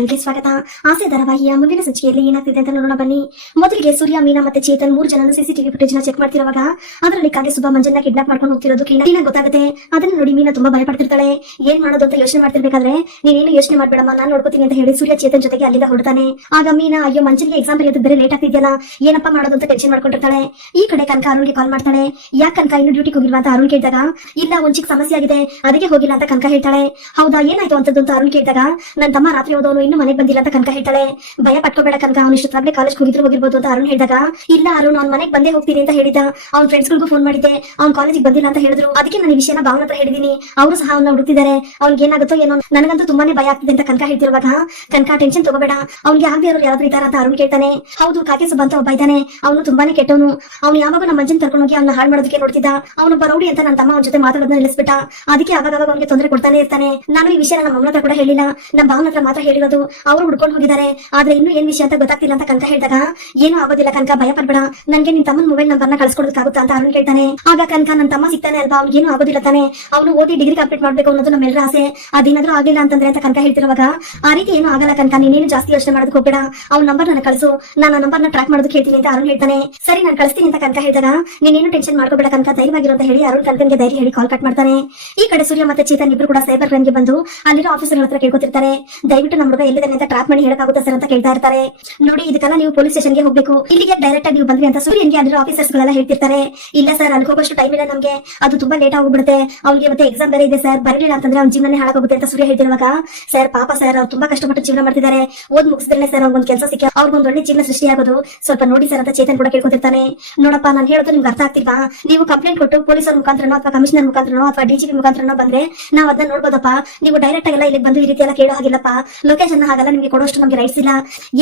ನಿಮಗೆ ಸ್ವಾಗತ. ಆಸೆ ಧಾರಾವಾಹಿಯ ಮುಂದಿನ ಸಂಚಿಕೆಯಲ್ಲಿ ಏನಾಗ್ತಿದೆ ಅಂತ ನೋಡೋಣ ಬನ್ನಿ. ಮೊದಲಿಗೆ ಸೂರ್ಯ, ಮೀನಾ ಮತ್ತೆ ಚೇತನ್ ಮೂರು ಜನ ಸಿಸಿಟಿವಿ ಫುಟೇಜ್ನ ಚೆಕ್ ಮಾಡ್ತಿರುವಾಗ ಅದರಲ್ಲಿ ಕಾಗೆ ಸುಬ್ಬ ಮಂಜನ್ನ ಕಿಡ್ನಾಪ್ ಮಾಡ್ಕೊಂಡು ಹೋಗ್ತಿರೋದು ಕ್ಲೀನ್ ಗೊತ್ತಾಗುತ್ತೆ? ಅದನ್ನ ನೋಡಿ ಮೀನಾ ತುಂಬಾ ಭಯ ಪಡ್ತಿರ್ತಾಳೆ. ಏನ್ ಮಾಡೋದು ಅಂತ ಯೋಚನೆ ಮಾಡ್ತಿರ್ಬೇಕಾದ್ರೆ ನೀನೇನು ಯೋಚನೆ ಮಾಡ್ಬೇಡಮ್ಮ, ನಾನು ನೋಡ್ಕೋತೀನಿ ಅಂತ ಹೇಳಿ ಸೂರ್ಯ, ಚೇತನ್ ಜೊತೆಗೆ ಅಲ್ಲಿಂದ ಹೊರಡ್ತಾನೆ. ಆಗ ಮೀನಾ, ಅಯ್ಯೋ, ಮಂಜನ್ಗೆ ಎಕ್ಸಾಮ್ ಬರೆಯೋದು ಬೇರೆ ಲೇಟ್ ಆಗ್ತಿದ್ಯಲ್ಲ, ಏನಪ್ಪ ಮಾಡೋದು ಅಂತ ಟೆನ್ಷನ್ ಮಾಡ್ಕೊಂಡಿರ್ತಾಳೆ. ಈ ಕಡೆ ಕನಕ ಅರುಣ್ಗೆ ಕಾಲ್ ಮಾಡ್ತಾಳೆ. ಯಾಕೆ ಕನಕ ಇನ್ನು ಡ್ಯೂಟಿಗೆ ಹೋಗಿಲ್ವಾ ಅಂತ ಅರುಣ್ ಕೇಳಿದಾಗ, ಇಲ್ಲ, ಒಂದ್ ಸಮಸ್ಯೆ ಆಗಿದೆ ಅದಕ್ಕೆ ಹೋಗಿಲ್ಲ ಅಂತ ಕನಕ ಹೇಳ್ತಾಳೆ. ಹೌದಾ, ಏನಾಯ್ತು ಅಂತದ್ದು ಅಂತ ಅರುಣ್ ಕೇಳಿದಾಗ ನನ್ನ ತಮ್ಮ ರಾತ್ರಿ ಹೋದವನು ಇನ್ನು ಮನೆಗೆ ಬಂದಿಲ್ಲ ಅಂತ ಕನಕ ಹೇಳ್ತಾಳೆ. ಭಯ ಪಟ್ಕೋಬೇಡ ಕನಕ, ಅವ್ನು ಇಷ್ಟೊತ್ತಾಗ್ಲೇ ಕಾಲೇಜ್ ಹೋಗಿದ್ರು ಹೋಗಿರ್ಬೋದು ಅಂತ ಅರುಣ್ ಹೇಳಿದಾಗ, ಇಲ್ಲ ಅರುಣ್, ಅವ್ನ ಮನೆಗೆ ಬಂದೇ ಹೋಗ್ತೀನಿ ಅಂತ ಹೇಳಿದ ಅವ್ನ ಫ್ರೆಂಡ್ಸ್ ಗಳಿಗೂ ಫೋನ್ ಮಾಡಿದ್ದೆ. ಅವ್ನ ಕಾಲೇಜಿಗೆ ಬಂದಿಲ್ಲ ಅಂತ ಹೇಳಿದ್ರು. ಅದಕ್ಕೆ ನಾನು ವಿಷಯನ ಭಾವನ ಹತ್ರ ಹೇಳಿದೀನಿ. ಅವರು ಸಹ ಅವ್ನ ಹುಡುಕ್ತಿದ್ದಾರೆ. ಅವ್ನಿಗೆ ಏನಾಗುತ್ತೋ ಏನೋ ನನಗಂತೂ ತುಂಬಾನೇ ಭಯ ಆಗ್ತಿದೆ ಅಂತ ಕನಕ ಹೇಳ್ತಿರುವಾಗ, ಕನಕ ಟೆನ್ಷನ್ ತಗೋಬೇಡ. ಅವ್ನಿಗೆ ಆಗದೆ ಅವ್ರು ಯಾರಾದ್ರೂ ಇದಾರ ಅಂತ ಅರುಣ್ ಕೇಳ್ತಾನೆ. ಹೌದು ಕಾಕೆ ಸುಬ್ಬ ಅಂತ ಒಬ್ಬ ಇದ್ದಾನೆ. ಅವನು ತುಂಬಾನೇ ಕೆಟ್ಟವನು. ಅವ್ನು ಯಾವಾಗ ನಮ್ಮ ಮಂಜನ್ ಕರ್ಕೊಂಡು ಹೋಗಿ ಅವ್ನ ಹಾಳು ಮಾಡೋದಕ್ಕೆ ನೋಡ್ತಿದ್ದ. ಅವನು ಬರೋಡಿ ಅಂತ ನನ್ನ ತಮ್ಮ ಅವನ ಜೊತೆ ಮಾತಾಡೋದನ್ನ ನಿಲ್ಲಿಸ್ಬಿಟ್ಟ. ಅದಕ್ಕೆ ಅವಾಗ ಅವನಿಗೆ ತೊಂದರೆ ಕೊಡ್ತಾನೆ ಇರ್ತಾನೆ. ನಾನು ಈ ವಿಷಯ ನಮ್ಮ ಅಮ್ಮನ ಕೂಡ ಹೇಳಿಲ್ಲ. ನಮ್ಮ ಭಾವನ ಹತ್ರ ಮಾತ್ರ ಹೇಳಿರೋದು. ಅವ್ರು ಹುಡ್ಕೊಂಡು ಹೋಗಿದ್ದಾರೆ. ಆದ್ರೆ ಇನ್ನು ಏನ್ ವಿಷಯ ಅಂತ ಗೊತ್ತಾಗ್ತಿಲ್ಲ ಅಂತ ಕನಕ ಹೇಳಿದಾಗ, ಏನೂ ಆಗೋದಿಲ್ಲ ಕನಕ ಭಯ ಪಡ್ಬೇಡ ನನ್ಗೆ ನಿನ್ ತಮ್ಮನ ಮೊಬೈಲ್ ನಂಬರ್ನ ಕಳ್ಸ್ಕೊಡೋದಕ್ಕಾಗುತ್ತಾ ಅಂತ ಅರುಣ್ ಕೇಳ್ತಾನೆ. ಆಗ ಕನಕ ನನ್ನ ತಮ್ಮ ಸಿಗ್ತಾನೆ ಅಲ್ವಾ, ಅವ್ನಿಗೆ ಏನು ಆಗೋದಿಲ್ಲ ತಾನೆ. ಅವನು ಓದಿ ಡಿಗ್ರಿ ಕಂಪ್ಲೀಟ್ ಮಾಡ್ಬೇಕು ಅನ್ನೋದು ನಮ್ಮೆಲ್ಲರ ಆಸೆ. ಅದೇನಾದ್ರೂ ಆಗಿಲ್ಲ ಅಂತಂದ್ರೆ ಅಂತ ಕನಕ ಹೇಳ್ತಿರುವಾಗ, ಆ ರೀತಿ ಏನು ಆಗಲ್ಲ ಕನಕ ನೀನೇನು ಜಾಸ್ತಿ ಯೋಚನೆ ಮಾಡೋದಕ್ಕೆ ಹೋಗ್ಬೇಡ. ಅವ್ನ ನಂಬರ್ ನನ್ನ ಕಳಿಸು. ನಾನು ನಂಬರ್ನ ಟ್ರ್ಯಾಕ್ ಮಾಡೋದಕ್ಕೆ ಹೇಳ್ತೀನಿ ಅಂತ ಅರುಣ್ ಹೇಳ್ತಾನೆ. ಸರಿ, ನಾನು ಕಳಿಸ್ತೀನಿ ಅಂತ ಕನಕ ಹೇಳಿದಾಗ, ನೀನೇನು ಟೆನ್ಷನ್ ಮಾಡ್ಕೋಬೇಡ ಕನಕ ಧೈರ್ಯವಾಗಿರೋ ಅಂತ ಹೇಳಿ ಅರುಣ್ ಕನಕನ್ಗೆ ಧೈರ್ಯ ಹೇಳಿ ಕಾಲ್ ಕಟ್ ಮಾಡ್ತಾನೆ. ಈ ಕಡೆ ಸೂರ್ಯ ಮತ್ತೆ ಚೇತನ್ ಇಬ್ರು ಕೂಡ ಸೈಬರ್ ಕ್ರೈಮ್ಗೆ ಬಂದು ಅಲ್ಲಿರೋ ಆಫೀಸರ್ ಹತ್ರ ಕೇಳ್ಕೊತಿರ್ತಾರೆ. ದಯವಿಟ್ಟು ನಮ್ಮ ಹುಡುಗ ಎಲ್ಲಿದ್ದಾನೆ ಅಂತ ಟ್ರಾಪ್ ಮಾಡಿ ಹೇಳಕ್ಕಾಗುತ್ತೆ ಸರ್ ಅಂತ ಕೇಳ್ತಾ ಇರ್ತಾರೆ. ನೋಡಿ, ಇದಕ್ಕೆಲ್ಲ ನೀವು ಪೊಲೀಸ್ ಸ್ಟೇಷನ್ಗೆ ಹೋಗಬೇಕು. ಇಲ್ಲಿಗೆ ಡೈರೆಕ್ಟ್ ಆಗಿ ನೀವು ಬಂದ್ರಿ ಅಂತ ಸೂರ್ಯನ್ಗೆ ಅಂದ್ರೆ ಆಫೀಸರ್ಸ್ ಗಳೆಲ್ಲ ಹೇಳ್ತಿರ್ತಾರೆ. ಇಲ್ಲ ಸರ್ ಅಲ್ಲಿ ಹೋಗೋಷ್ಟು ಟೈಮ್ ಇಲ್ಲ ನಮಗೆ. ಅದು ತುಂಬಾ ಲೇಟ್ ಆಗೋಗ್ಬಿಡುತ್ತೆ. ಅವ್ರಿಗೆ ಮತ್ತೆ ಎಕ್ಸಾಮ್ ಬೇರೆ ಇದೆ ಸರ್ ಬರಲಿಲ್ಲ ಅಂತಂದ್ರೆ ಅವ್ನ ಜೀವನ ಹಾಳಾಗೋಗುತ್ತೆ ಅಂತ ಸೂರ್ಯ ಹೇಳ್ತಿರುವಾಗ ಸರ್ ಪಾಪ ಸರ್ ಅವ್ರು ತುಂಬಾ ಕಷ್ಟಪಟ್ಟು ಜೀವನ ಮಾಡ್ತಿದ್ದಾರೆ. ಓದ್ ಮುಗಿಸಿದ್ರೆ ಸರ್ ಅವ್ರಿಗೊಂದು ಕೆಲಸ ಸಿಕ್ಕ ಅವ್ರಿಗೊಂದು ಒಳ್ಳೆ ಜೀವನ ಸೃಷ್ಟಿಯಾಗೋದು ಸ್ವಲ್ಪ ನೋಡಿ ಸರ್ ಅಂತ ಚೇತನ್ ಕೂಡ ಕೇಳ್ಕೊತಿರ್ತಾನೆ. ನೋಡಪ್ಪ, ನಾನು ಹೇಳೋದು ನಿಮ್ಗೆ ಅರ್ಥ ಆಗ್ತಿಲ್ವಾ? ನೀವು ಕಂಪ್ಲೇಂಟ್ ಕೊಟ್ಟು ಪೊಲೀಸರ ಮುಖಾಂತರನೋ ಅಥವಾ ಕಮಿಷನರ್ ಮುಖಾಂತರನೋ ಅಥವಾ ಡಿಜಿಪಿ ಮುಖಾಂತರನೋ ಬಂದ್ರೆ ನಾವು ಅದನ್ನ ನೋಡ್ಬೋದಪ್ಪ. ನೀವು ಡೈರೆಕ್ಟ್ ಆಗೆಲ್ಲ ಇಲ್ಲಿಗೆ ಬಂದು ಈ ರೀತಿ ಎಲ್ಲ ಕೇಳೋ ಹಾಗಿಲ್ಲಪ್ಪ. ಲೊಕೇಶನ್ ಹಾಗಲ್ಲ ನಿಮಗೆ ಕೊಡೋಷ್ಟು ನಮಗೆ ರೈಟ್ಸ್ ಇಲ್ಲ.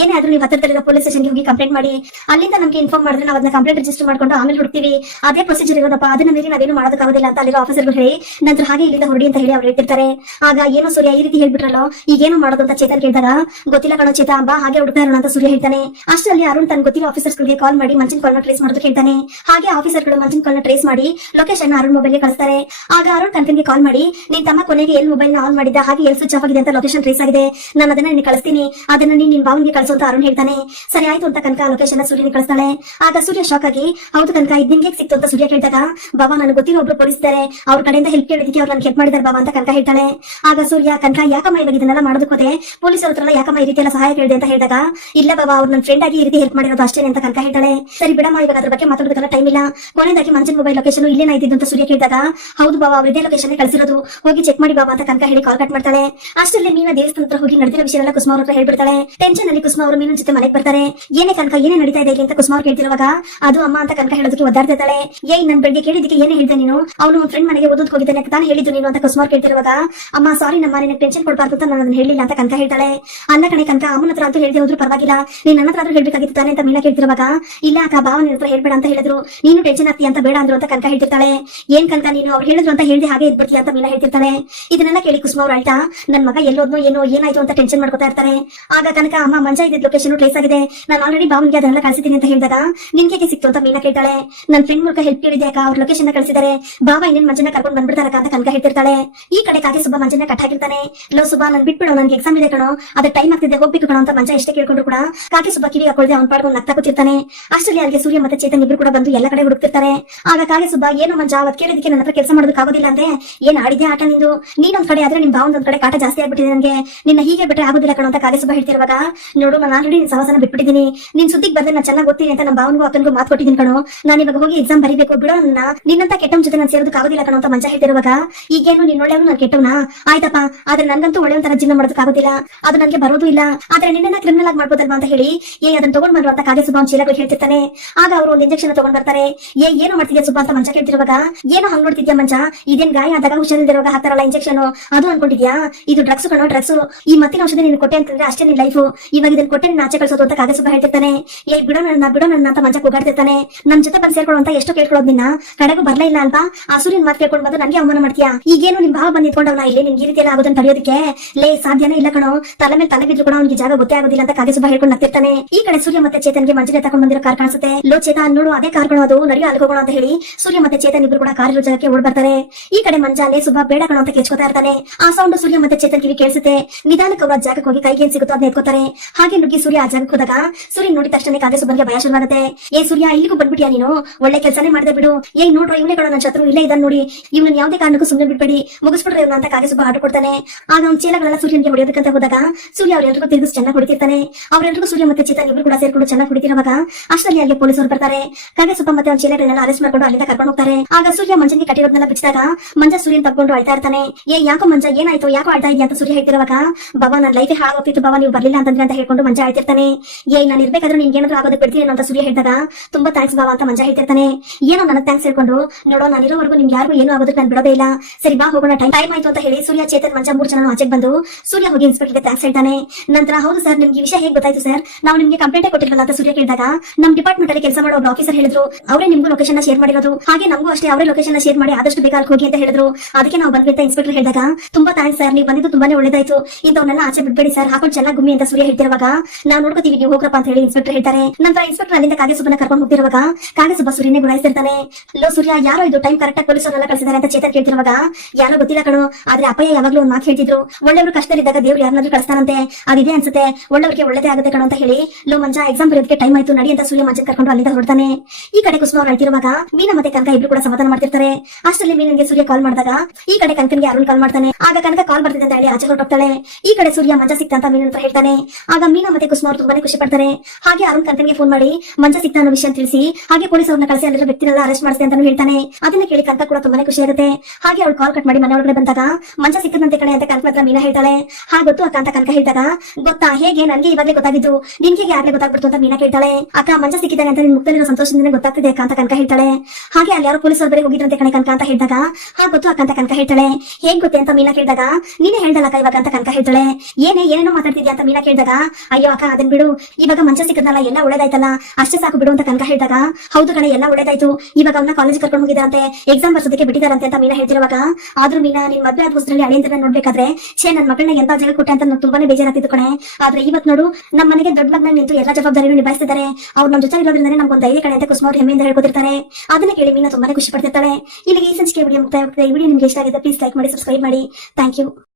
ಏನೇ ಆದ್ರೂ ನೀವು ಹತ್ತಿರದಲ್ಲಿರೋ ಪೊಲೀಸ್ ಸ್ಟೇಷನ್ಗೆ ಹೋಗಿ ಕಂಪ್ಲೇಂಟ್ ಮಾಡಿ, ಅಲ್ಲಿಂದ ನಮಗೆ ಇನ್ಫಾರ್ಮ್ ಮಾಡಿದ್ರೆ ನಾವು ಅದನ್ನ ಕಂಪ್ಲೇಂಟ್ ರಿಜಿಸ್ಟರ್ ಮಾಡ್ಕೊಂಡು ಆಮೇಲೆ ಹುಡ್ತೀವಿ. ಅದೇ ಪ್ರೊಸೀಜರ್ ಇರೋದಪ್ಪ. ಅದನ್ನ ಮೀರಿ ನಾವೇನು ಮಾಡೋದಕ್ಕಾಗೋದಿಲ್ಲ ಅಂತ ಅಲ್ಲಿರೋ ಆಫೀಸರ್ಗಳು ಹೇಳಿ, ನಂತರ ಹಾಗೆ ಇಲ್ಲಿಂದ ಹೊರಡಿ ಅಂತ ಹೇಳಿ ಅವ್ರು ಹೇಳ್ತಿರ್ತಾರೆ. ಆಗ ಏನೋ ಸೂರ್ಯ ಈ ರೀತಿ ಹೇಳ್ಬಿಟ್ರಲ್ಲೋ, ಈಗೇನು ಮಾಡೋದು ಅಂತ ಚೇತನ್ ಕೇಳಿದಾಗ, ಗೊತ್ತಿಲ್ಲ ಕಣೋ ಚೇತ, ಬಾ, ಹಾಗೆ ಹುಡುಕ್ತಾ ಅಂತ ಸೂರ್ಯ ಹೇಳ್ತಾನೆ. ಅಷ್ಟರಲ್ಲಿ ಅರುಣ್ ತನ್ನ ಗೊತ್ತಿರೋ ಆಫೀಸರ್ಸ್ ಗಳಿಗೆ ಕಾಲ್ ಮಾಡಿ ಮಂಚಿನ ಕಾಲ್ನ ಟ್ರೇಸ್ ಮಾಡೋದು ಹೇಳ್ತಾನೆ ಹಾಗೆ ಆಫೀಸರ್ಗಳು ಮಂಚಿನ ಕಾಲ್ನ ಟ್ರೇಸ್ ಮಾಡಿ ಲೊಕೇಶನ್ ಅರುಣ್ ಮೊಬೈಲ್ಗೆ ಕಳಿಸ್ತಾರೆ. ಆಗ ಅರುಣ್ ಕನ್ಕನ್ಗೆ ಕಾಲ್ ಮಾಡಿ, ನಿನ್ ತಮ್ಮ ಕೊನೆಗೆ ಎಲ್ಲಿ ಮೊಬೈಲ್ ಆನ್ ಮಾಡಿದ್ದ? ಹಾಗೆ ಎಲ್ ಸ್ವಿಚ್ ಆಫ್ ಆಗಿದೆ ಅಂತ ಲೊಕೇಶನ್ ಟ್ರೇಸ್ ಆಗಿದೆ. ನಾನು ನಿನ್ಗೆ ಕಳಿಸ್ತೀನಿ. ಅದನ್ನ ನೀನ್ ನಿನ್ ಭಾವನಿಗೆ ಕಳಿಸು ಅಂತ ಅರುಣ್ ಹೇಳ್ತಾನೆ. ಸರಿ, ಆಯ್ತು ಅಂತ ಕನಕ ಲೊಕೇಶನ್ ಸೂರ್ಯನ ಕಳಿಸ್ತಾಳೆ. ಆಗ ಸೂರ್ಯ ಶಾಕ್ ಆಗಿ, ಹೌದು ಕನಕ, ಇದ್ ಹೇಗ್ ಸಿಕ್ತು? ಅಂತ ಸೂರ್ಯ ಕೇಳಿದಾಗ ಬಾಬಾ ನನಗೆ ಗೊತ್ತಿರೋ ಒಬ್ರು ಪೊಲೀಸ್ ಇದ್ದಾರೆ ಅವ್ರ ಕಡೆಯಿಂದ ಹೆಲ್ಪ್ ಕೇಳಿದಕ್ಕೆ ಅವ್ರು ನನ್ಗೆ ಹೆಲ್ಪ್ ಮಾಡಿದಾರೆ ಬಾಬಾ ಅಂತ ಕನಕ ಹೇಳ್ತಾಳೆ. ಆಗ ಸೂರ್ಯ, ಕನಕ, ಯಾಕಮ್ಮ ಇವಾಗ ಇದನ್ನೆಲ್ಲ ಮಾಡೋದಕ್ಕೆ ಪೊಲೀಸರ ಹತ್ರ ಯಾಕಮ್ಮ ಈ ರೀತಿ ಸಹಾಯ ಕೇಳಿದೆ? ಅಂತ ಹೇಳಿದಾಗ, ಇಲ್ಲ ಬಾಬಾ ಅವ್ರ ನನ್ನ ಫ್ರೆಂಡ್ ಆಗಿ ಈ ರೀತಿ ಹೆಲ್ಪ್ ಮಾಡಿರೋದು ಅಷ್ಟೇ ಅಂತ ಕನಕ ಹೇಳ್ತಾಳೆ. ಸರಿ ಬಿಡಮ್ಮ, ಇವಾಗ ಅದ್ರ ಬಗ್ಗೆ ಮಾತಾಡೋದಕ್ಕೆಲ್ಲ ಟೈಮ್ ಇಲ್ಲ. ಕೊನೆಯದಾಗಿ ಮಂಜನ್ ಮೊಬೈಲ್ ಲೊಕೇಶನ್ ಇಲ್ಲೇನ ಇದ್ದಿದ್ದು? ಅಂತ ಸೂರ್ಯ ಕೇಳಿದಾಗ, ಹೌದು ಬಾಬಾ ಅವ್ರ ಇದೇ ಲೊಕೇಶನ್ ಕಳಿಸಿರೋದು. ಹೋಗಿ ಚೆಕ್ ಮಾಡಿ ಬಾಬಾ ಅಂತ ಕನಕ ಹೇಳಿ ಕಾಲ್ ಕಟ್ ಮಾಡ್ತಾಳೆ. ಅಷ್ಟರಲ್ಲಿ ಮೀನ ದೇವಸ್ಥಾನ ಹೋಗಿ ನಡೆದಿರೋ ವಿಷಯ ಎಲ್ಲ ಕುಸುಮ ಅವ್ರ ಹತ್ರ ಹೇಳ್ಬಿಡ್ತಾಳೆ. ಟೆನ್ಷನ್ ಅಲ್ಲಿ ಕುಸುಮ ಅವರು ಮೀನ ಜೊತೆ ಮನೆಗೆ ಬರ್ತಾರೆ. ಏನೇ ಕನಕ ಏನೇ ನಡೀತಾ ಇದೆ ಅಂತ ಕುಸುಮ ಅವ್ರು ಕೇಳ್ತಿರುವಾಗ ಅದು ಅಮ್ಮ ಅಂತ ಕನಕ ಹೇಳೋದಕ್ಕೆ ಒದ್ದಾಡ್ತಿರ್ತಾಳೆ ಏಯ್, ನನ್ ಬೆಳಿಗ್ಗೆ ಕೇಳಿದಕ್ಕೆ ಏನೇ ಹೇಳ್ದೆ ನೀನು? ಅವನು ಫ್ರೆಂಡ್ ಮನೆಗೆ ಓದೋದಕ್ಕೆ ಹೋಗಿದ್ದಾನೆ ಅಂತ ತಾನೇ ಹೇಳಿದ್ದು ನೀನು ಅಂತ ಕುಸುಮ ಕೇಳ್ತಿರುವಾಗ ಅಮ್ಮ ಸಾರಿ ನಮ್ಮ ನಿನಗೆ ಟೆನ್ಷನ್ ಕೊಡಬಾರ್ದು ಅಂತ ನಾನು ಅದನ್ನ ಹೇಳಿಲ್ಲ ಅಂತ ಕನಕ ಹೇಳ್ತಾಳೆ. ಅನ್ನ ಕಣೆ ಕನಕ, ಅಮ್ಮನ ಹತ್ರ ಅಂತೂ ಹೇಳಿದೆ ಹೋದ್ರು ಪರವಾಗಿಲ್ಲ. ನೀನ್ ನನ್ನ ಹತ್ರ ಆದ್ರೂ ಹೇಳ್ಬೇಕಾಗಿತ್ತು ತಾನೆ ಅಂತ ಮೀನಾ ಕೇಳ್ತಿರುವಾಗ ಇಲ್ಲ ಅಕ್ಕ ಭಾವ ನಿನ್ನ ಹತ್ರ ಹೇಳ್ಬೇಡ ಅಂತ ಹೇಳಿದ್ರು. ನೀನು ಟೆನ್ಷನ್ ಆಗ್ತಿ ಅಂತ ಬೇಡ ಅಂದ್ರು ಅಂತ ಕನಕ ಹೇಳ್ತಿರ್ತಾಳೆ. ಏನ್ ಕನಕ ನೀನು? ಅವ್ರು ಹೇಳಿದ್ರು ಅಂತ ಹೇಳಿದೆ ಹಾಗೆ ಇದ್ಬಿಡ್ತೀಯ ಅಂತ ಮೀನಾ ಹೇಳ್ತಿರ್ತಾಳೆ. ಇದನ್ನೆಲ್ಲ ಕೇಳಿ ಕುಸುಮ ಅವ್ರು ಆಯ್ತಾ? ನನ್ ಮಗ ಎಲ್ಲೋದ್ನೋ ಏನೋ, ಏನಾಯ್ತು ಅಂತ ಮಾಡ್ಕೊತಾ ಇರ್ತಾರೆ. ಆಗ ಕನಕ ಅಮ್ಮ ಮಂಜ ಇದ್ದ ಲೊಕೇಶನ್ ಟ್ರೇಸ್ ಆಗಿದೆ. ನಾನು ಆಲ್ರೆಡಿ ಬಾವನ್ಗೆ ಅದನ್ನೆಲ್ಲ ಕಳಿಸಿದ್ದೀನಿ ಅಂತ ಹೇಳಿದಾಗ ನಿನ್ಗೆ ಸಿಕ್ತು ಅಂತ ಮೀನಾ ಕೇಳ್ತಾಳೆ. ನನ್ನ ಫ್ರೆಂಡ್ ಮೂಲಕ ಹೆಲ್ಪ್ ಕೇಳಿದೆ ಅಕ್ಕ, ಅವ್ರ ಲೊಕೇಶನ್ ಕಳಿಸಿದ್ದಾರೆ ಬಾಬಾ ಇನ್ನೇನ್ ಮಂಜನ ಕರ್ಕೊಂಡು ಬಂದ್ಬಿಡ್ತಾರಕ್ಕ ಅಂತ ಕನಕ ಹೇಳ್ತಿರ್ತಾಳೆ ಈ ಕಡೆ ಕಾಗೆ ಸುಬ್ಬ ಮಂಜನ ಕಟ್ ಹಾಕಿರ್ತಾನೆ ಲೋ ಸುಬ್ಬ, ನನ್ ಬಿಟ್ಬಿಡೋ, ನನ್ಗೆ ಎಕ್ಸಾಮ್ ಇದೆ ಕಣೋ. ಅದ ಟೈಮ್ ಆಗ್ತಿದೆ, ಹೋಗ್ಬೇಕು ಕಣೋ ಅಂತ ಮಂಜ ಎಷ್ಟೇ ಕೇಳ್ಕೊಂಡ್ರು ಕೂಡ ಕಾಗೆ ಸುಬ್ಬ ಕಿವಿ ಹಾಕೊಳ್ಳದೆ ಅವ್ನ ಪಾಡ್ಕೊಂಡು ನಗ್ತಾ ಕೂತಿರ್ತಾನೆ. ಅಷ್ಟರಲ್ಲಿ ಅಲ್ಲಿಗೆ ಸೂರ್ಯ ಮತ್ತೆ ಚೇತನ್ ಇಬ್ರು ಕೂಡ ಬಂದು ಎಲ್ಲ ಕಡೆ ಹುಡುಕ್ತಿರ್ತಾರೆ. ಆಗ ಕಾಗೆ ಸುಬ್ಬ, ಏನು ಮಂಜ, ಅವತ್ ಕೇಳಿದಕ್ಕೆ ನನ್ನ ಹತ್ರ ಕೆಲಸ ಮಾಡೋದಕ್ಕಾಗೋದಿಲ್ಲ ಅಂದ್ರೆ ಏನ್ ಆಡಿದೆ ಆಟ ನಿಂದು? ನೀನೊಂದ್ ಕಡೆ ಆದ್ರೆ ನಿಮ್ ಭಾವನ್ ಒಂದ್ ಕಡೆ ಕಾಟ ಜಾಸ್ತಿ ಆಗ್ಬಿಟ್ಟಿದೆ ನನಗೆ. ನಿನ್ನ ಹೀಗೆ ಬಿಟ್ರೆ ಆಗೋದಿಲ್ಲ ಕಣ ಅಂತ ಸುಬ್ಬ ಹೇಳ್ತಿರುವಾಗ, ನೋಡು ನಾನು ಆಲ್ರೆಡಿ ನಿನ್ ಸಹಸನ ಬಿಟ್ಬಿಟ್ಟಿದ್ದೀನಿ ನಿನ್ ಸುದ್ದಿಗೆ ಬಂದ್ರೆ ನಾನು ಚೆನ್ನಾಗಿ ಗೊತ್ತೀನಿ ಅಂತ ನಮ್ಮ ಭಾವನಿಗೂ ಅತನಿಗೂ ಮಾತು ಕೊಟ್ಟಿದ್ದೀನಿ ಕಣೋ. ನಾನು ಇವಾಗ ಹೋಗಿ ಎಕ್ಸಾಮ್ ಬರೀಬೇಕು. ಬಿಡೋ ನನ್ನ ನಿನ್ನಂತ ಕೆಟ್ಟ ಜೊತೆ ನಾನು ಸೇರೋದಕ್ಕೆ ಆಗೋದಿಲ್ಲ ಕಣ ಅಂತ ಮಂಚ ಹೇಳ್ತಿರುವಾಗ, ಈಗೇನು ನೀನ್ ಒಳ್ಳೆಯವನು ನಾನು ಕೆಟ್ಟವನ? ಆಯ್ತಪ್ಪ, ಆದ್ರೆ ನನ್ಗಂತೂ ಒಳ್ಳೆಯವಂತರ ಜೀವನ ಮಾಡೋದಕ್ಕಾಗೋದಿಲ್ಲ ಅದು ನನಗೆ ಬರೋದು ಇಲ್ಲ. ಆದ್ರೆ ನಿನ್ನ ಕ್ರಿಮಿನಲ್ ಆಗಿ ಮಾಡ್ಬೋದಲ್ವಾ ಅಂತ ಹೇಳಿ, ಏ, ಅದನ್ನ ತಗೊಂಡ್ ಬಂದ್ರು ಅಂತ ಕಾಗೆ ಸುಬ್ಬ ಚೀಲಗಳು ಹೇಳ್ತಿರ್ತಾನೆ. ಆಗ ಅವರು ಒಂದು ಇಂಜೆಕ್ಷನ್ ತಗೊಂಡ್ ಬರ್ತಾರೆ. ಏ, ಏನು ಮಾಡ್ತಿದ್ಯಾ ಸುಭಾ ಅಂತ ಮಂಚ ಕೇಳ್ತಿರುವಾಗ ಏನೋ ಹಂಗ್ ನೋಡ್ತಿದ್ಯಾ ಮಂಚ ಇದೇನ್ ಗಾಯ ಆದಾಗ ಹುಷಾರಿಲ್ದಿರುವಾಗ ಹಾಕ್ತಾರಲ್ಲ ಇಂಜೆಕ್ಷನ್ ಅದು ಅನ್ಕೊಂಡಿದ್ಯಾ? ಇದು ಡ್ರಗ್ಸ್ ಕಣೋ ಡ್ರಗ್ಸ್ ಈ ಮತ್ತಿನ ಔಷಧಿ ನೀನು ಕೊಟ್ಟೆ ಅಂತಂದ್ರೆ ಅಷ್ಟೇ ನಿನ್ ಲೈಫ್ ಇವಾಗ ಇದನ್ನ ಕೊಟ್ಟೆ ನಾನು ಆಚೆ ಕಳ್ಸೋದು ಅಂತ ಕಾಗೆ ಸುಬ್ಬ ಹೇಳ್ತಿರ್ತಾನೆ. ಏ ಬಿಡೋ ನನ್ನ ಬಿಡೋ ನನ್ನ ಅಂತ ಮಂಚ ಕೂಗಾಡ್ತಿರ್ತಾನೆ. ನಮ್ ಜೊತೆ ಬಂದು ಸೇರ್ಕೊಳ್ಳೋ ಅಂತ ಎಷ್ಟು ಕೇಳ್ಕೊಳ್ಳೋದ್ ನಿನ್ನ. ಕಡೆಗೂ ಬರ್ಲೇ ಇಲ್ಲ ಅಲ್ವಾ? ಆ ಸೂರ್ಯನ್ ಮಾತು ಕೇಳ್ಕೊಂಡು ಬಂದು ನನಗೆ ಅವಮಾನ ಮಾಡ್ತೀಯಾ? ಈಗೇನು ನಿಮ್ ಭಾವ ಬಂದ್ ನಿಂತ್ಕೊಂಡವನ ಇಲ್ಲಿ? ನಿನ್ಗೆ ಈ ರೀತಿ ಎಲ್ಲ ಆಗೋದನ್ನ ತಡೆಯೋದಕ್ಕೆ? ಲೇ, ಸಾಧ್ಯನೇ ಇಲ್ಲ ಕಣೋ. ತಲೆ ಮೇಲೆ ತಲೆ ಬಿದ್ರು ಕೂಡ ಅವ್ನಿಗೆ ಜಾಗ ಗೊತ್ತೇ ಆಗೋದಿಲ್ಲ ಅಂತ ಕಾಗೆ ಸುಬ್ಬ ಹೇಳ್ಕೊಂಡು ನಗ್ತಿರ್ತಾನೆ. ಈ ಕಡೆ ಸೂರ್ಯ ಮತ್ತೆ ಚೇತನ್ಗೆ ಮಂಜನೆ ತಗೊಂಡ್ ಬಂದಿರೋ ಕಾರ್ ಕಾಣಿಸುತ್ತೆ. ಲೋ, ಚೇತನ್, ನೋಡು, ಅದೇ ಕಾರ್ ಕಣೋ ಅದು. ನಡಿಯೋ ಅಲ್ಲಿ ಹೋಗೋಣ ಅಂತ ಹೇಳಿ ಸೂರ್ಯ ಮತ್ತೆ ಚೇತನ್ ಇಬ್ರು ಕೂಡ ಕಾರ್ ಇರೋ ಜಾಗಕ್ಕೆ ಓಡ್ ಬರ್ತಾರೆ. ಈ ಕಡೆ ಮಂಜಾ ಅಲ್ಲಿ ಸುಬ್ಬ, ಬೇಡ ಕಣೋ ಅಂತ ಕೆಚ್ಕೋತಾ ಇರ್ತಾನೆ. ಆ ಸೌಂಡ್ ಸೂರ್ಯ ಮತ್ತೆ ಚೇತನ್ ಕಿವಿ ಕೇಳಿಸುತ್ತೆ. ನಿಧಾನಕ್ಕೆ ಅವ್ರ ಜಾಗಕ್ಕೆ ಹೋಗಿ ಕೈಗೆ ಏನ್ ಸಿಗುತ್ತೋ ಅದನ್ನ ಎತ್ಕೋತಾರೆ. ಹಾಗೆ ನುಗ್ಗಿ ಸೂರ್ಯ ಆ ಜಾಗಕ್ಕೆ ಹೋದಾಗ, ಸೂರ್ಯ ನೋಡಿದ ತಕ್ಷಣ ಕಾಗೆ ಸುಬ್ಬನ್ಗೆ ಭಯ ಶುರುವಾಗುತ್ತೆ. ಏ ಸೂರ್ಯ, ಇಲ್ಲಿಗೂ ಬಂದ್ಬಿಟ್ಟಿಯಾ ನೀನು? ಒಳ್ಳೆ ಕೆಲಸನೇ ಮಾಡದೆ ಬಿಡು. ಏ ನೋಡ್ರ, ಇವನೇ ಕಣ ನನ್ನ ಶತ್ರು ಇಲ್ಲೇ ಇದನ್ನ ನೋಡಿ. ಇವನನ್ನ ಯಾವುದೇ ಕಾರಣಕ್ಕೂ ಸುಮ್ಮನೆ ಬಿಡ್ಬೇಡಿ ಮುಗಿಸ್ಬಿಟ್ರೆ ಇವನ ಅಂತ ಕಾಗೆ ಸುಬ್ಬ ಆಟ ಕೊಡ್ತಾನೆ ಆಗ ಅವ್ನ ಚೀಲಗಳೆಲ್ಲ ಸೂರ್ಯನಿಗೆ ಹೊಡೆಯೋದಕ್ಕಂತ ಹೋದಾಗ, ಸೂರ್ಯ ಅವ್ರೆಲ್ರಿಗೂ ತಿರುಗಿಸಿ ಚೆನ್ನಾಗಿ ಹೊಡಿತಿರ್ತಾನೆ. ಅವರೆಲ್ಲರಿಗೂ ಸೂರ್ಯ ಮತ್ತೆ ಚೇತನ್ ಇಬ್ಬರು ಕೂಡ ಸೇರ್ಕೊಂಡು ಚೆನ್ನಾಗಿ ಹೊಡಿತಿರುವಾಗ ಅಷ್ಟರಲ್ಲಿ ಅಲ್ಲಿ ಪೊಲೀಸರು ಬರ್ತಾರೆ ಕಾಗೆ ಮತ್ತೆ ಅವ್ನ ಚೀಲಗಳನ್ನೆಲ್ಲ ಅರೆಸ್ಟ್ ಮಾಡ್ಕೊಂಡು ಅಲ್ಲಿಂದ ಕರ್ಕೊಂಡು ಹೋಗ್ತಾರೆ. ಆಗ ಸೂರ್ಯ ಮಂಜನಿಗೆ ಕಟ್ಟಿರೋದನ್ನೆಲ್ಲ ಬಿಚ್ಚಿದಾಗ, ಮಂಜ ಸೂರ್ಯನ್ ತಗೊಂಡು ಅಳ್ತಾ ಇರ್ತಾನೆ. ಏ, ಯಾಕೋ ಮಂಜ, ಏನಾಯ್ತು? ಯಾಕೋ ಅಳ್ತಾ ಇದೆಯಾ ಅಂತ ಸೂರ್ಯ ಹೇಳ್ತಿರುವಾಗ ಬಾಬಾ ಲೈಫ್ ಹಾಳಾಗೋಗ್ತಿತ್ತು ಬಾಬಾ ನೀವು ಬರ್ಲಿಲ್ಲ ಅಂತಂದ್ರೆ ಅಂತ ಹೇಳ್ಕೊಂಡು ಮಂಜಾ ಹೇಳ್ತಿರ್ತಾನೆ. ಏ, ನಾನು ಇರ್ಬೇಕಾದ್ರೆ ನಿನ್ಗೆ ಏನಾದ್ರು ಆಗೋದು ಬಿಡ್ತೀನಿ ಅಂತ ಸೂರ್ಯ ಹೇಳಿದಾಗ, ತುಂಬಾ ಥ್ಯಾಂಕ್ಸ್ ಬಾಬಾ ಅಂತ ಮಂಜಾ ಹೇಳ್ತಿರ್ತಾನೆ. ಏನೋ ನನ್ನ ಥ್ಯಾಂಕ್ಸ್ ಹೇಳ್ಕೊಂಡು, ನೋಡೋ, ನಾನು ಇರೋವರೆಗೂ ನಿಮ್ಗೆ ಯಾರಿಗೂ ಏನು ಆಗೋದಕ್ಕೆ ನಾನು ಬಿಡೋದೇ ಇಲ್ಲ. ಸರಿ, ಬಾ, ಹೋಗೋಣ ಟೈಮ್ ಟೈಮ್ ಆಯ್ತು ಅಂತ ಹೇಳಿ ಸೂರ್ಯ, ಚೇತನ್, ಮಂಜಾ ಮೂರು ಜನ ಆಚೆಗೆ ಬಂದು ಸೂರ್ಯ ಹೋಗಿ ಇನ್ಸ್ಪೆಕ್ಟರ್ಗೆ ಥ್ಯಾಂಕ್ಸ್ ಹೇಳ್ತಾನೆ. ನಂತರ, ಹೌದು ಸರ್ ನಿಮ್ಗೆ ವಿಷಯ ಹೇಗೆ ಗೊತ್ತಾಯ್ತು ಸರ್ ನಾವು ನಿಮ್ಗೆ ಕಂಪ್ಲೇಂಟ್ ಕೊಟ್ಟಿರಲ್ಲ ಅಂತ ಸೂರ್ಯ ಕೇಳಿದಾಗ ನಮ್ಮ ಡಿಪಾರ್ಟ್ಮೆಂಟ್ ಅಲ್ಲಿ ಕೆಲಸ ಮಾಡೋ ಆಫೀಸರ್ ಹೇಳಿದ್ರು. ಅವರೇ ನಿಮ್ಗೂ ಲೊಕೇಶನ್ ಶೇರ್ ಮಾಡಿರೋದು. ಹಾಗೆ ನಮಗೂ ಅಷ್ಟೇ ಅವರೇ ಲೊಕೇಶನ್ ಶೇರ್ ಮಾಡಿ ಆದಷ್ಟು ಬೇಗ ಹೋಗಿ ಅಂತ ಹೇಳಿದ್ರು. ಅದಕ್ಕೆ ನಾವು ಬಂದ್ಬಿಟ್ಟ ಇನ್ಸ್ಪೆಕ್ಟರ್ ಹೇಳಿದಾಗ, ತುಂಬಾ ಥ್ಯಾಂಕ್ಸ್ ಸರ್ ನೀವು ಬಂದಿದ್ದು ತುಂಬಾನೇ ಒಳ್ಳೇದಾಯ್ತು. ಇಂಥವನ್ನೆಲ್ಲ ಬಿಡ್ಬೇಡಿ ಸರ್. ಹಾಕೊಂಡು ಚೆನ್ನಾಗಿ ಗುಮ್ಮಿ ಅಂತ ಸೂರ್ಯ ಹೇಳ್ತಿರುವಾಗ ನಾವು ನೋಡ್ಕೋತೀವಿ, ನೀವು ಹೋಗ್ರಪ್ಪ ಅಂತ ಹೇಳಿ ಇನ್ಸ್ಪೆಕ್ಟರ್ ಹೇಳ್ತಾರೆ. ನಂತರ ಇನ್ಸ್ಪೆಕ್ಟರ್ ಅಲ್ಲಿಂದ ಕಾಗೆ ಸುಬ್ಬನ ಕರ್ಕೊಂಡು ಹೋಗ್ತಿರುವಾಗ ಕಾಗೆ ಸುಬ್ಬ ಸೂರ್ಯನೇ ಗುಣಾಯಿಸ್ತಿರ್ತಾನೆ ಲೋ ಸೂರ್ಯ, ಯಾರೋ ಇದು ಟೈಮ್ ಕರೆಕ್ಟ್ ಆಗಿ ಪೊಲೀಸರನ್ನೆಲ್ಲ ಕಳಿಸಿದ್ದಾರೆ ಅಂತ ಚೇತನ್ ಕೇಳ್ತಿರುವಾಗ ಯಾರೋ ಗೊತ್ತಿಲ್ಲ ಕಣೋ, ಆದ್ರೆ ಅಪ್ಪಯ್ಯ ಯಾವಾಗ್ಲೂ ಒಂದು ಮಾತು ಹೇಳ್ತಿದ್ರು. ಒಳ್ಳೆಯವರು ಕಷ್ಟದಲ್ಲಿದ್ದಾಗ ದೇವ್ರು ಯಾರನ್ನಾದ್ರೂ ಕಳಿಸ್ತಾನಂತೆ. ಅದಿದೆ ಅನ್ಸುತ್ತೆ. ಒಳ್ಳೆಯವರಿಗೆ ಒಳ್ಳೆದೇ ಆಗುತ್ತೆ ಕಣೋ ಅಂತ ಹೇಳಿ ಲೋ ಮಂಜ ಎಕ್ಸಾಮ್ ಬರೋದಕ್ಕೆ ಟೈಮ್ ಆಯ್ತು. ನಡಿ ಅಂತ ಸೂರ್ಯ ಮಂಜನ್ ಕರ್ಕೊಂಡು ಅಲ್ಲಿಂದ ಹೊರಡ್ತಾನೆ. ಈ ಕಡೆ ಕುಸುಮ ಅವ್ರು ಅಳ್ತಿರುವಾಗ ಮೀನ ಮತ್ತೆ ಕನಕ ಇಬ್ರು ಕೂಡ ಸಮಾಧಾನ ಮಾಡ್ತಿರ್ತಾರೆ. ಅಷ್ಟರಲ್ಲಿ ಮೀನಿಗೆ ಸೂರ್ಯ ಕಾಲ್ ಮಾಡಿದಾಗ ಈ ಕಡೆ ಕನಕನ್ಗೆ ಅರುಣ್ ಕಾಲ್ ಮಾಡ್ತಾನೆ. ಆಗ ಕನಕ ಕಾಲ್ ಬರ್ತಿದೆ ಅಂತ ಹೇಳಿ ಆಚೆ ಹೊರಟೋಗ್ತಾಳೆ. ಈ ಕಡೆ ಸೂರ್ಯ ಮಂಜ ಸಿಕ್ತ ಅಂತ ಮೀನು ಹತ್ರ ಹೇಳ್ತಾನೆ. ಆಗ ಮೀನ ಮತ್ತೆ ಕುಸುಮ ಅವ್ರು ತುಂಬಾನೇ ಖುಷಿ ಪಡ್ತಾರೆ. ಹಾಗೆ ಅರುಣ್ ಕಂತನಿಗೆ ಫೋನ್ ಮಾಡಿ, ಮಂಜ ಸಿಕ್ತ ಅನ್ನೋ ವಿಷಯ ತಿಳಿಸಿ. ಹಾಗೆ ಪೊಲೀಸ್ ಅವ್ರನ್ನ ಕಳಿಸಿ ಅಲ್ಲಿರೋ ವ್ಯಕ್ತಿನೆಲ್ಲ ಅರೆಸ್ಟ್ ಮಾಡಿಸಿ ಅಂತಾನು ಹೇಳ್ತಾನೆ. ಅದನ್ನ ಕೇಳಿ ಕಂತ ಕೂಡ ತುಂಬಾನೇ ಖುಷಿ ಆಗುತ್ತೆ. ಹಾಗೆ ಅವಳು ಕಾಲ್ ಕಟ್ ಮಾಡಿ ಮನೆ ಒಳಗಡೆ ಬಂದಾಗ, ಮಂಜ ಸಿಕ್ಕದಂತೆ ಕಡೆ ಅಂತ ಕನಕ ಮಾತ್ರ ಮೀನಾ ಹೇಳ್ತಾಳೆ. ಹಾ, ಗೊತ್ತು ಅಕ್ಕ ಅಂತ ಕನಕ ಹೇಳ್ತಾಗ ಗೊತ್ತಾ, ಹೇಗೆ? ನನಗೆ ಇವಾಗಲೇ ಗೊತ್ತಾಗಿದ್ದು. ನಿನ್ಗೆ ಆಗ್ಲೇ ಗೊತ್ತಾಗ್ಬಿಡ್ತು ಅಂತ ಮೀನಾ ಕೇಳ್ತಾಳೆ. ಅಕ್ಕ, ಮಂಜ ಸಿಕ್ಕಿದ್ದಾನೆ ಅಂತ ನಿನ್ ಮುಕ್ತಲಿರೋ ಸಂತೋಷದಿಂದ ಗೊತ್ತಾಗ್ತಿದೆ ಅಕ್ಕ ಅಂತ ಕನಕ ಹೇಳ್ತಾಳೆ. ಹಾಗೆ ಅಲ್ಲಿ ಯಾರೋ ಪೊಲೀಸ್ ಬರೀ ಹೋಗಿದ್ರಂತೆ ಕಣೆ ಕನಕ ಅಂತ ಹೇಳಿದಾಗ, ಹಾ, ಗೊತ್ತು ಅಕ್ಕ ಅಂತ ಕನಕ ಹೇಳ್ತಾಳೆ. ಹೇಗ್ ಗೊತ್ತೆ? ಅಂತ ಮೀನಾ ಕೇಳಿದಾಗ, ನೀನೇ ಹೇಳ್ದಲ್ಲ ಅಕ್ಕ ಇವಾಗ ಅಂತ ಕನಕ ಹೇಳ್ತಾಳೆ. ಏನೇ ಏನೇನೋ ಮಾತಾಡ್ತಿದ್ಯಾ ಅಂತ ಮೀನಾ ಕೇಳಿದಾಗ, ಅಯ್ಯೋ ಅಕ್ಕ, ಅದನ್ ಬಿಡು. ಇವಾಗ ಮಂಚ ಸಿಕ್ಕದಲ್ಲ ಎಲ್ಲ ಒಳ್ಳೇದಾಯ್ತಲ್ಲ. ಅಷ್ಟೇ ಸಾಕು ಬಿಡು ಅಂತ ಕನಕ ಹೇಳಿದಾಗ, ಹೌದು ಕಣೆ, ಎಲ್ಲ ಒಳ್ಳೇದಾಯ್ತು. ಇವಾಗ ಅವನ್ನ ಕಾಲೇಜ್ ಕರ್ಕೊಂಡು ಹೋಗಿದಾರಂತೆ. ಎಕ್ಸಾಮ್ ಬರ್ಸೋದಕ್ಕೆ ಬಿಟ್ಟಿದಾರಂತೆ ಅಂತ ಮೀನಾ ಹೇಳ್ತಿರುವಾಗ, ಆದ್ರೂ ಮೀನಾ, ನಿನ್ ಮದ್ವೆ ಆದ ಹೊಸರಲ್ಲಿ ನೋಡ್ಬೇಕಾದ್ರೆ, ಛೇ, ನನ್ ಮಗಳನ್ನ ಎಂತ ಜಾಗ ಕೊಟ್ಟೆ ಅಂತ ತುಂಬಾನೇ ಬೇಜಾರಾಗ್ತಿತ್ತು ಕಣೆ. ಆದ್ರೆ ಇವತ್ ನೋಡು ನಮ್ಮ ಮನೆಗೆ ದೊಡ್ಡ ಮಗನ ನಿಂತು ಎಲ್ಲ ಜವಾಬ್ದಾರಿಯನ್ನು ನಿಭಾಯಿಸ್ತಿದ್ದಾರೆ ಅವ್ರು ನಮ್ಮ ಜೊತೆ ಇರೋದ್ರಿಂದ ನಮ್ಗೊಂದು ಧೈರ್ಯ ಕಣೆ ಅಂತ ಕುಸುಮಾರ್ ಹೆಮ್ಮೆಯಿಂದ ಹೇಳ್ಕೊತಿರ್ತಾರೆ ಅದನ್ನ ಕೇಳಿ ಮೀನಾ ತುಂಬಾನೇ ಖುಷಿ ಪಡ್ತಿರ್ತಾಳೆ. ಇಲ್ಲಿಗೆ ಈ ಸಂಚಿಕೆ ವಿಡಿಯೋ ಮುಕ್ತಾಯ ಈ ವಿಡಿಯೋ ನಿಮ್ಗೆ ಇಷ್ಟ ಆಗಿದೆ ಪ್ಲೀಸ್ ಲೈಕ್ ಮಾಡಿ ಸಬ್ಸ್ಕ್ರೈಬ್ ಮಾಡಿ. Thank you